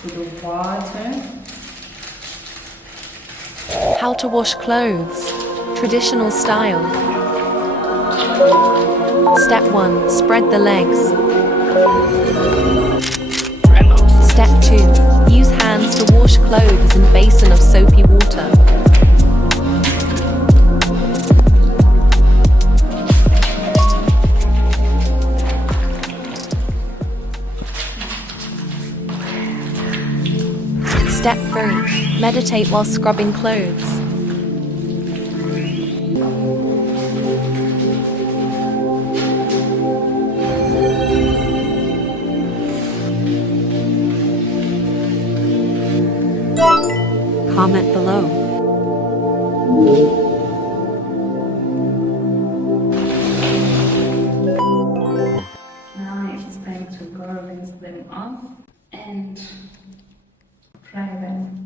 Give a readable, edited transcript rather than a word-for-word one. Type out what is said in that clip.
to the water. How to wash clothes. Traditional style. Step 1. Spread the legs. Step 2. Use hands to wash clothes in basin of soapy water. Step 3. Meditate while scrubbing clothes. Comment below. Now it's time to go rinse them off and dry them.